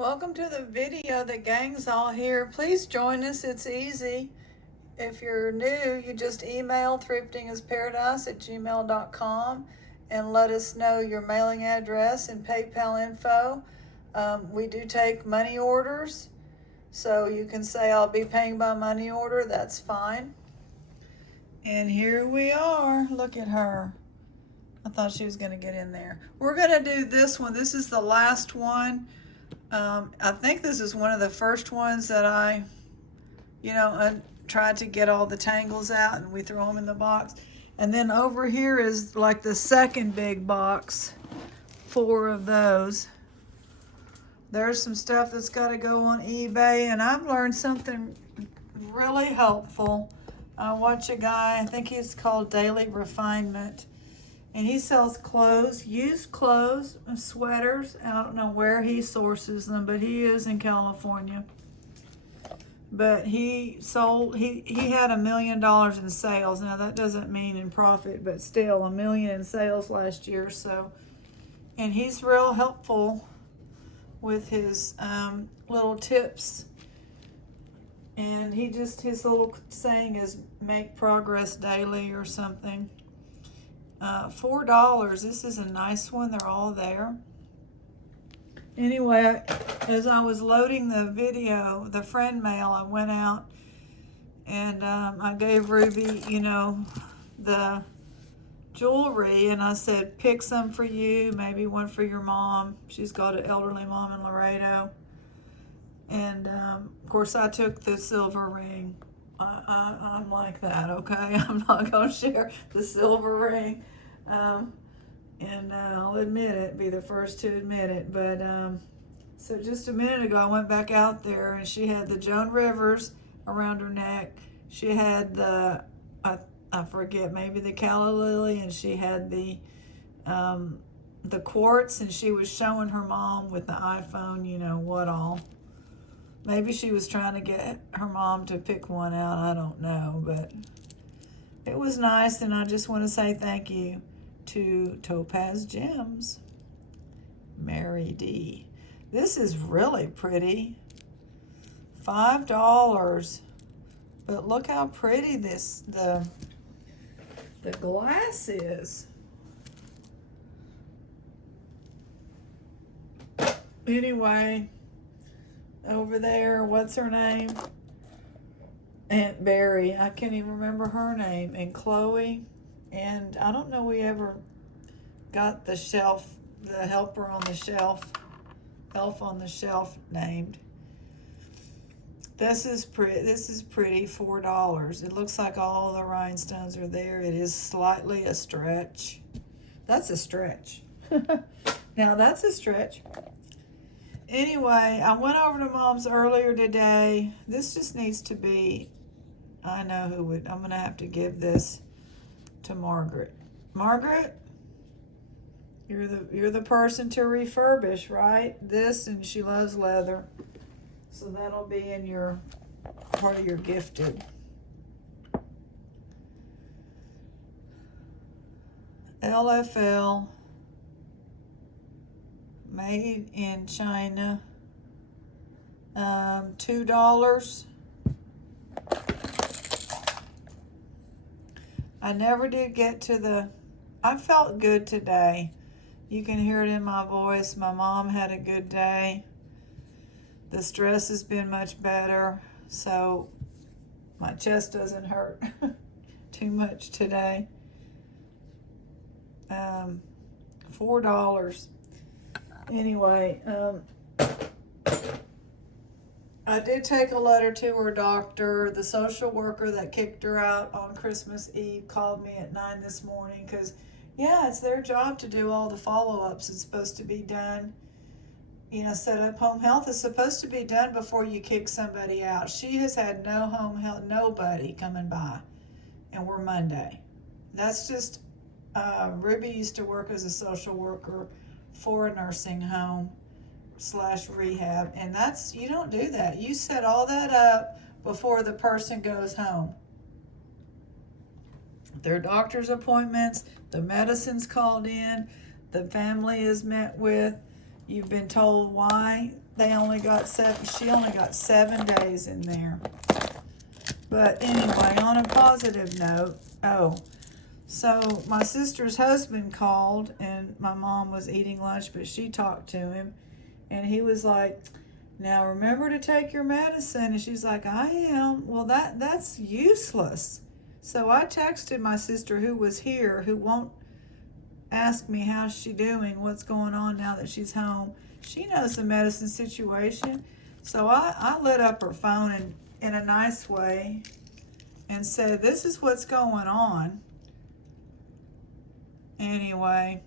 Welcome to the video. The gang's all here. Please join us. It's easy. If you're new, you just email thriftingisparadise@gmail.com and let us know your mailing address and PayPal info. We do take money orders, so you can say I'll be paying by money order. That's fine. And here we are. Look at her. I thought she was going to get in there. We're going to do this one. This is the last one. I think this is one of the first ones that I tried to get all the tangles out, and we throw them in the box. And then over here is like the second big box, 4 of those. There's some stuff that's got to go on eBay, and I've learned something really helpful. I watch a guy, I think he's called Daily Refinement, and he sells clothes, used clothes, sweaters. I don't know where he sources them, but he is in California. But he had $1 million in sales. Now that doesn't mean in profit, but still $1 million in sales last year. So, and he's real helpful with his little tips. And his little saying is make progress daily or something. $4. This is a nice one. They're all there. Anyway, as I was loading the video, the friend mail, I went out and I gave Ruby, the jewelry, and I said, pick some for you, maybe one for your mom. She's got an elderly mom in Laredo. And of course, I took the silver ring. I'm like that, okay? I'm not going to share the silver ring. And I'll admit it, be the first to admit it. But so just a minute ago, I went back out there, and she had the Joan Rivers around her neck. She had the, I forget, maybe the calla lily, and she had the quartz, and she was showing her mom with the iPhone, what all. Maybe she was trying to get her mom to pick one out. I don't know, but it was nice, and I just want to say thank you to Topaz Gems, Mary D. This is really pretty. $5. But look how pretty the glass is. Anyway, over there, what's her name? Aunt Barry. I can't even remember her name. And Chloe. And I don't know we ever got the helper on the shelf, elf on the shelf named. This is pretty, $4. It looks like all the rhinestones are there. It is slightly a stretch. That's a stretch. Now that's a stretch. Anyway, I went over to Mom's earlier today. This just needs to be, I'm going to have to give this to Margaret. Margaret, you're the person to refurbish, right? This, and she loves leather. So that'll be in your part of your gifted. LFL, made in China. $2. I never did get to I felt good today. You can hear it in my voice. My mom had a good day. The stress has been much better, so my chest doesn't hurt too much today. $4. Anyway, I did take a letter to her doctor. The social worker that kicked her out on Christmas Eve called me at 9 this morning because, it's their job to do all the follow-ups. It's supposed to be done, set up home health is supposed to be done before you kick somebody out. She has had no home health, nobody coming by, and we're Monday. That's just, Ruby used to work as a social worker for a nursing home / rehab, and you don't do that. You set all that up before the person goes home. Their doctor's appointments, the medicine's called in, the family is met with, you've been told why they only got she only got 7 days in there. But anyway, on a positive note, so my sister's husband called, and my mom was eating lunch, but she talked to him, and he was like, now remember to take your medicine. And she's like, I am. Well, that's useless. So I texted my sister, who was here, who won't ask me how's she doing, what's going on now that she's home. She knows the medicine situation. So I lit up her phone in a nice way and said, this is what's going on. Anyway,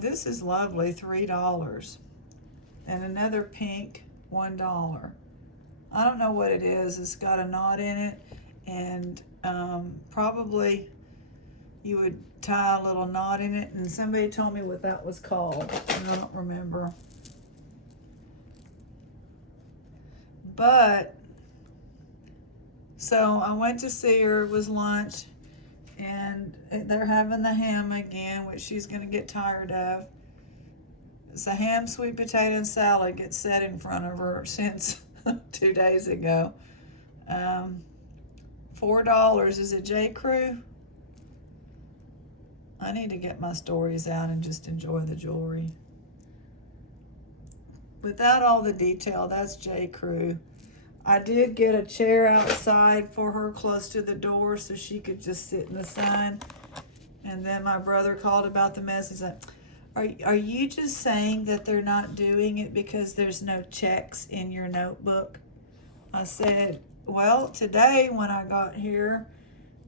this is lovely, $3. And another pink, $1. I don't know what it is. It's got a knot in it, and probably you would tie a little knot in it, and somebody told me what that was called, and I don't remember. But so I went to see her. It was lunch, and they're having the ham again, which she's going to get tired of. It's a ham, sweet potato, and salad gets set in front of her since 2 days ago. $4. Is it J. Crew? I need to get my stories out and just enjoy the jewelry. Without all the detail, that's J. Crew. I did get a chair outside for her close to the door so she could just sit in the sun. And then my brother called about the message. Are you just saying that they're not doing it because there's no checks in your notebook? I said, well, today when I got here,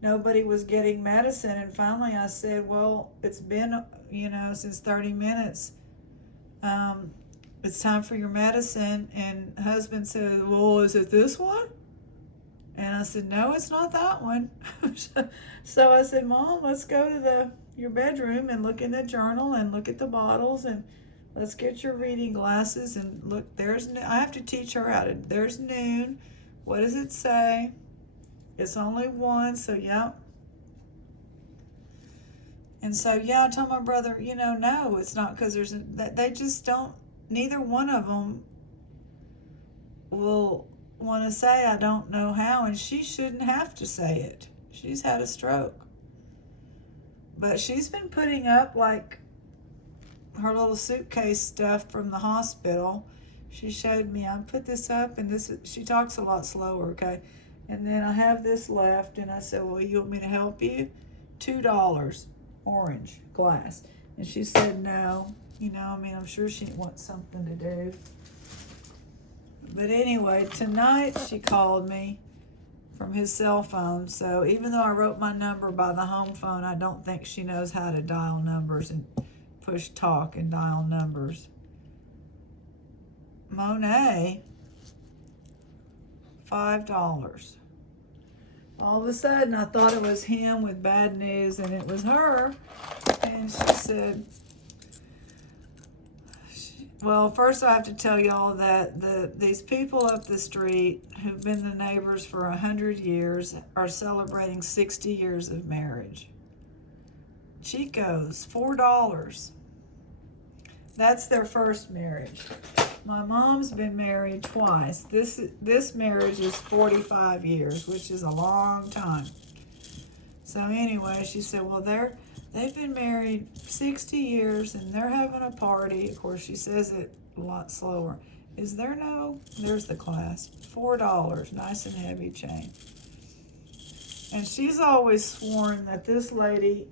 nobody was getting medicine. And finally I said, well, it's been, since 30 minutes. It's time for your medicine. And husband said, well, is it this one? And I said, no, it's not that one. So I said, Mom, let's go to your bedroom and look in the journal and look at the bottles, and let's get your reading glasses and look. I have to teach her how to, there's noon. What does it say? It's only 1, so yeah. And so, I told my brother, no, it's not, because they just don't, neither one of them will want to say, I don't know how, and she shouldn't have to say it. She's had a stroke. But she's been putting up like her little suitcase stuff from the hospital. She showed me, I put this up, and she talks a lot slower, okay? And then I have this left, and I said, well, you want me to help you? $2, orange glass. And she said no. I'm sure she wants something to do. But anyway, tonight she called me from his cell phone. So even though I wrote my number by the home phone, I don't think she knows how to dial numbers and push talk and dial numbers. Monet, $5. All of a sudden, I thought it was him with bad news, and it was her. And she said, well, first I have to tell y'all that these people up the street who've been the neighbors for 100 years are celebrating 60 years of marriage. Chico's, $4. That's their first marriage. My mom's been married twice. This marriage is 45 years, which is a long time. So anyway, she said, well, they've been married 60 years, and they're having a party. Of course, she says it a lot slower. There's the clasp, $4, nice and heavy chain. And she's always sworn that this lady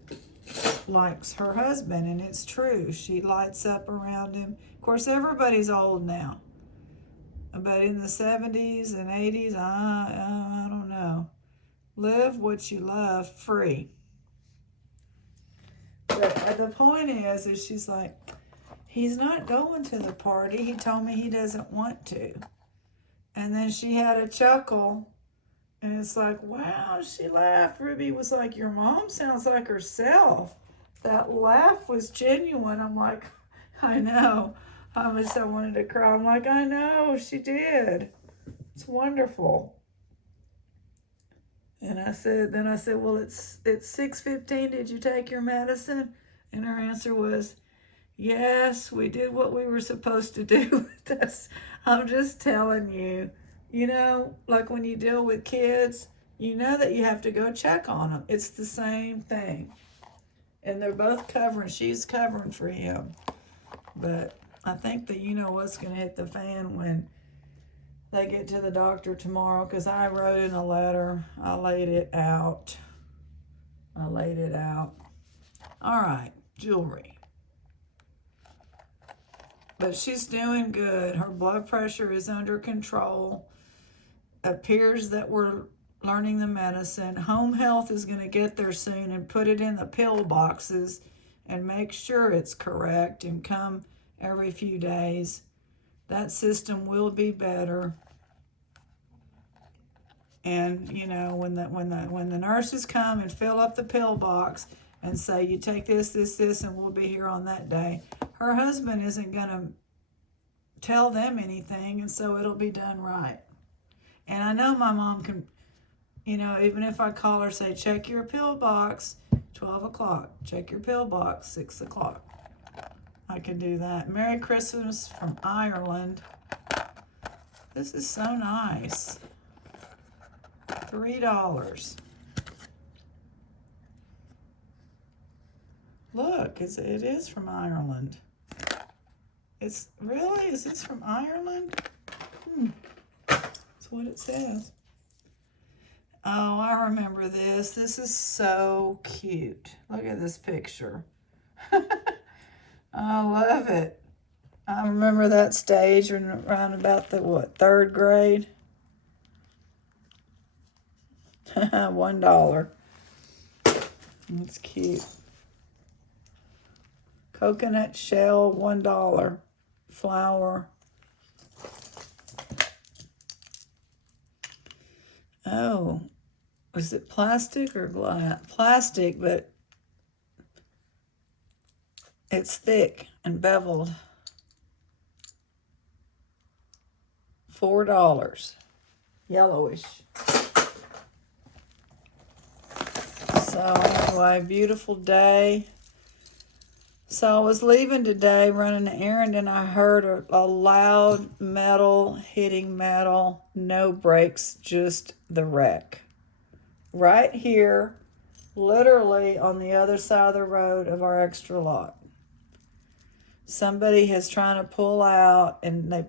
likes her husband, and it's true. She lights up around him. Of course, everybody's old now. But in the 70s and 80s, I don't know. Live what you love free. But the point is she's like, he's not going to the party. He told me he doesn't want to. And then she had a chuckle, and it's like, wow, she laughed. Ruby was like, your mom sounds like herself. That laugh was genuine. I'm like, I know. How much I wanted to cry. I'm like, I know, she did. It's wonderful. And I said, well, it's 6:15. Did you take your medicine? And her answer was, Yes, we did what we were supposed to do. I'm just telling you. You know, like when you deal with kids, you know that you have to go check on them. It's the same thing. And they're both covering, she's covering for him. But I think that you know what's going to hit the fan when they get to the doctor tomorrow, because I wrote in a letter. I laid it out. I laid it out. All right, jewelry. But she's doing good. Her blood pressure is under control. Appears that we're learning the medicine. Home health is going to get there soon and put it in the pill boxes and make sure it's correct and come every few days. That system will be better. And you know, when the nurses come and fill up the pill box and say, you take this, and we'll be here on that day, her husband isn't going to tell them anything, and so it'll be done right. And I know my mom can, you know, even if I call her, say, check your pill box, 12 o'clock, check your pill box, 6 o'clock. I can do that. Merry Christmas from Ireland. This is so nice. $3. Look, it is from Ireland. It's really, is this from Ireland? That's what it says. Oh, I remember this. This is so cute. Look at this picture. I love it. I remember that stage around about the, what, 3rd grade? $1. That's cute. Coconut shell, $1. Flour. Oh, is it plastic or glass? Plastic, but it's thick and beveled. $4. Yellowish. So anyway, beautiful day. So I was leaving today, running an errand, and I heard a loud metal hitting metal, no brakes, just the wreck. Right here, literally on the other side of the road of our extra lot. Somebody is trying to pull out, and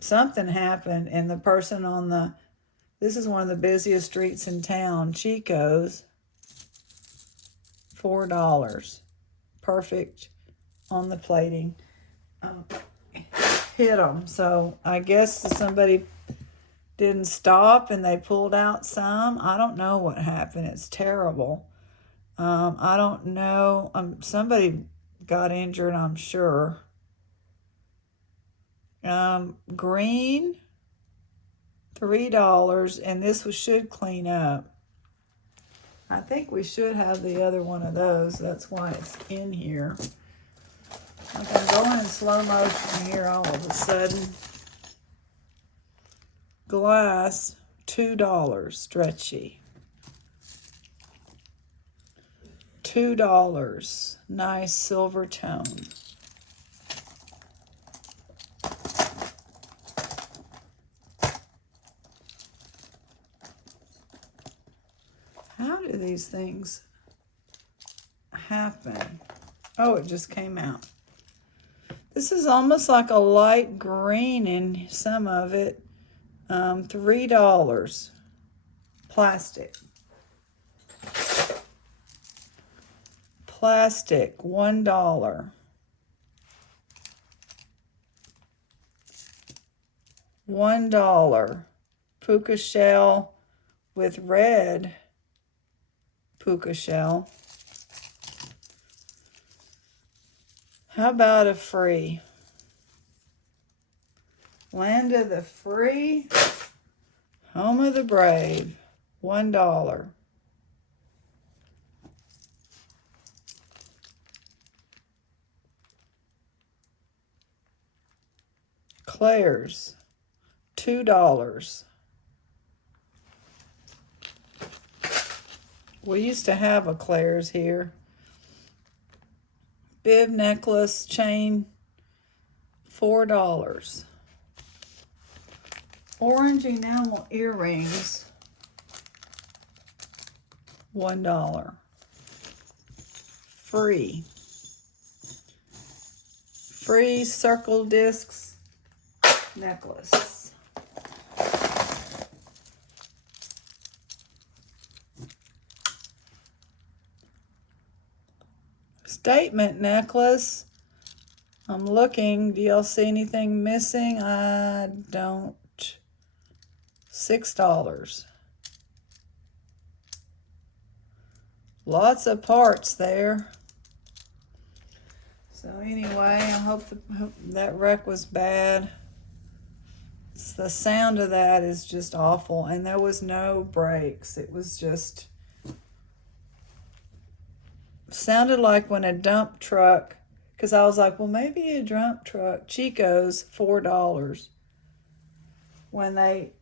something happened, and the person on this is one of the busiest streets in town, Chico's, $4. Perfect on the plating. Hit them. So I guess somebody didn't stop and they pulled out some. I don't know what happened. It's terrible. I don't know. Somebody got injured, I'm sure. Green, $3, and this should clean up. I think we should have the other one of those. That's why it's in here. Like I'm going in slow motion here all of a sudden. Glass, $2, stretchy. $2, nice silver tone. How do these things happen? Oh, it just came out. This is almost like a light green in some of it. $3. Plastic. Plastic, $1. $1. Puka shell with red puka shell. How about a free? Land of the free, home of the brave, $1. Claire's, $2. We used to have a Claire's here. bib necklace chain, $4. Orange enamel earrings, $1. Free. Free circle discs necklace. Statement necklace. I'm looking. Do y'all see anything missing? I don't. $6. Lots of parts there. So anyway, I hope that wreck was bad. The sound of that is just awful. And there was no brakes. It was just sounded like when a dump truck, because I was like, well, maybe a dump truck. Chico's, $4. When they,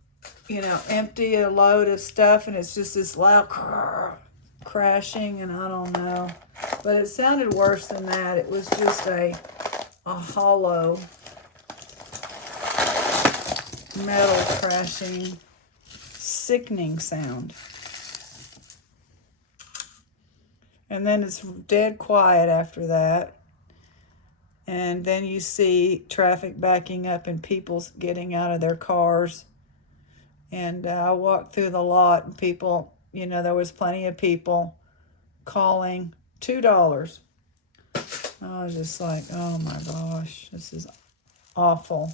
empty a load of stuff and it's just this loud crashing, and I don't know. But it sounded worse than that. It was just a hollow metal crashing, sickening sound. And then it's dead quiet after that. And then you see traffic backing up and people getting out of their cars. And I walked through the lot and people, there was plenty of people calling $2. I was just like, oh my gosh, this is awful.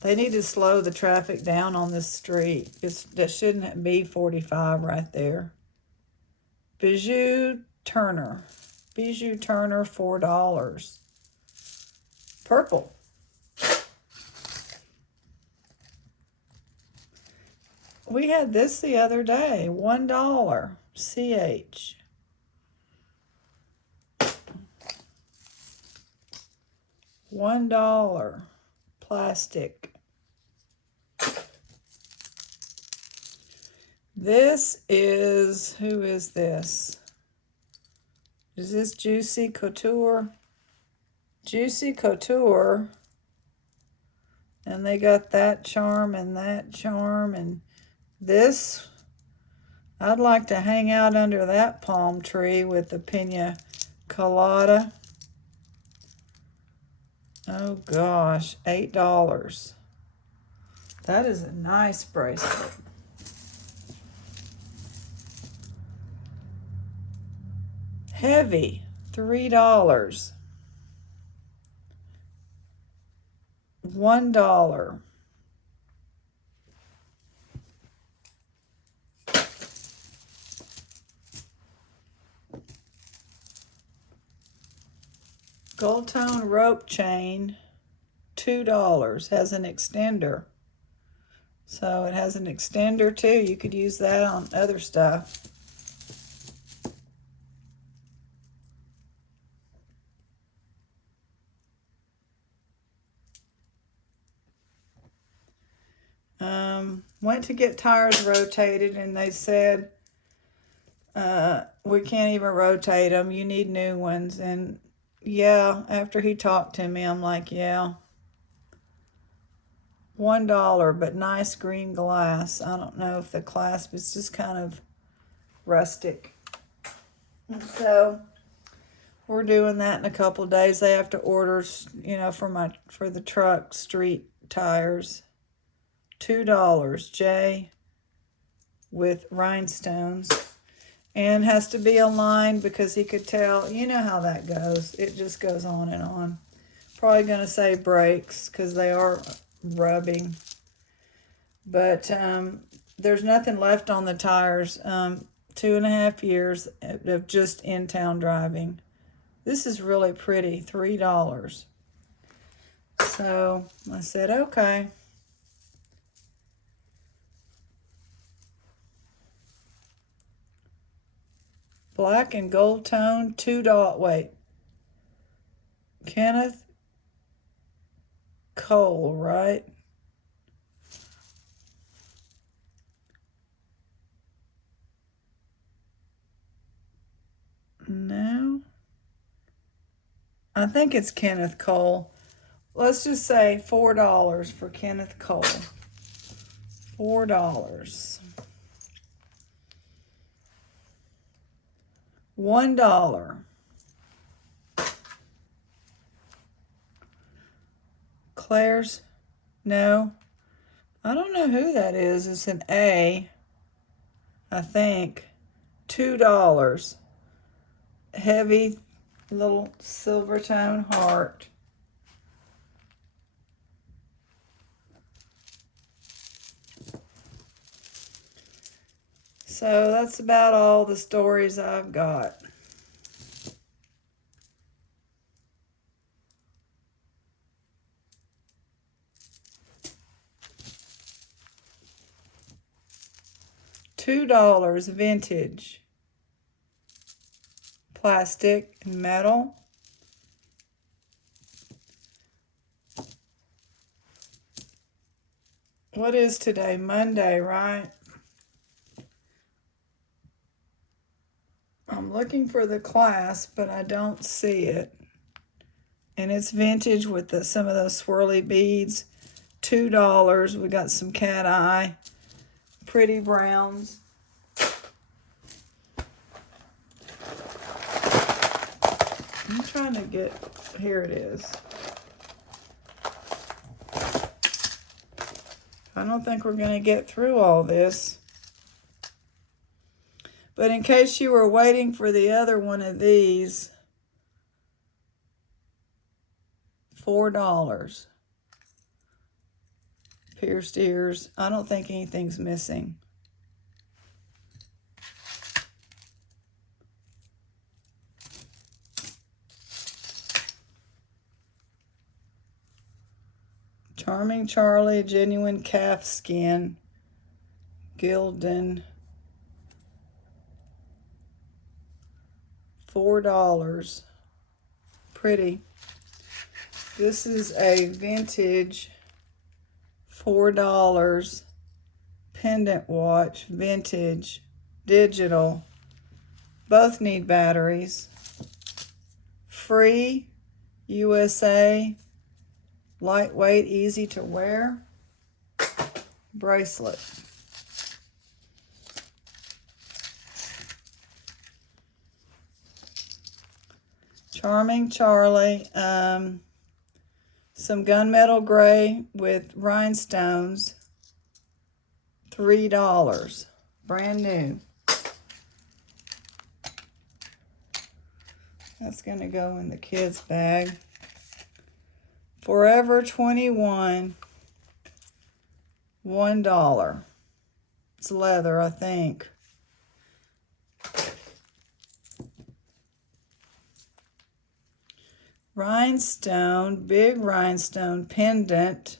They need to slow the traffic down on this street. That shouldn't be 45 right there. Bijou Turner, $4. Purple. We had this the other day, $1, CH. $1, plastic. This is, who is this? Is this Juicy Couture? Juicy Couture. And they got that charm and that charm. And this, I'd like to hang out under that palm tree with the pina colada. Oh gosh, $8. That is a nice bracelet. Heavy, $3. $1. Gold tone rope chain, $2. Has an extender. So it has an extender too. You could use that on other stuff. Went to get tires rotated and they said, we can't even rotate them. You need new ones. And yeah, after he talked to me, I'm like, yeah. $1, but nice green glass. I don't know if the clasp is just kind of rustic. And so we're doing that in a couple of days. They have to order, for the truck street tires. $2, J, with rhinestones. And has to be aligned because he could tell, you know how that goes. It just goes on and on. Probably going to say brakes because they are rubbing. But there's nothing left on the tires. 2.5 years of just in-town driving. This is really pretty, $3. So I said, okay. Black and gold tone, $2. Wait. Kenneth Cole, right? No. I think it's Kenneth Cole. Let's just say $4 for Kenneth Cole. $4. $1. Claire's? No. I don't know who that is. It's an A, I think. $2. Heavy little silver tone heart. So that's about all the stories I've got. $2 vintage. Plastic and metal. What is today? Monday, right? I'm looking for the clasp, but I don't see it. And it's vintage with some of those swirly beads. $2. We got some cat eye. Pretty browns. I'm trying to get, here it is. I don't think we're going to get through all this. But in case you were waiting for the other one of these, $4. Pierced ears. I don't think anything's missing. Charming Charlie, genuine calf skin. Gildan. $4. Pretty. This is a vintage $4 pendant watch, vintage, digital. Both need batteries. Free, USA, lightweight, easy to wear. Bracelet. Charming Charlie, some gunmetal gray with rhinestones, $3, brand new. That's gonna go in the kids' bag. Forever 21, $1. It's leather, I think. Rhinestone, big rhinestone pendant.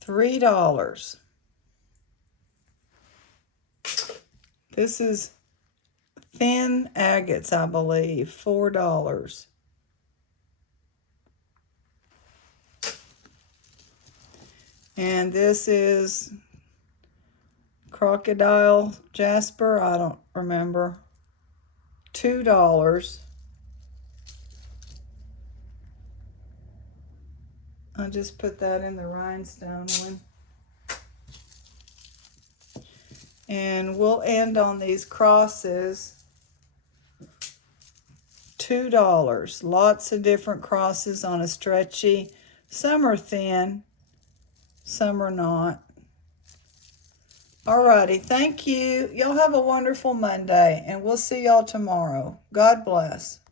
$3. This is thin agates, I believe. $4. And this is crocodile jasper. I don't remember. $2. I'll just put that in the rhinestone one. And we'll end on these crosses. $2. Lots of different crosses on a stretchy. Some are thin, some are not. Alrighty, thank you. Y'all have a wonderful Monday, and we'll see y'all tomorrow. God bless.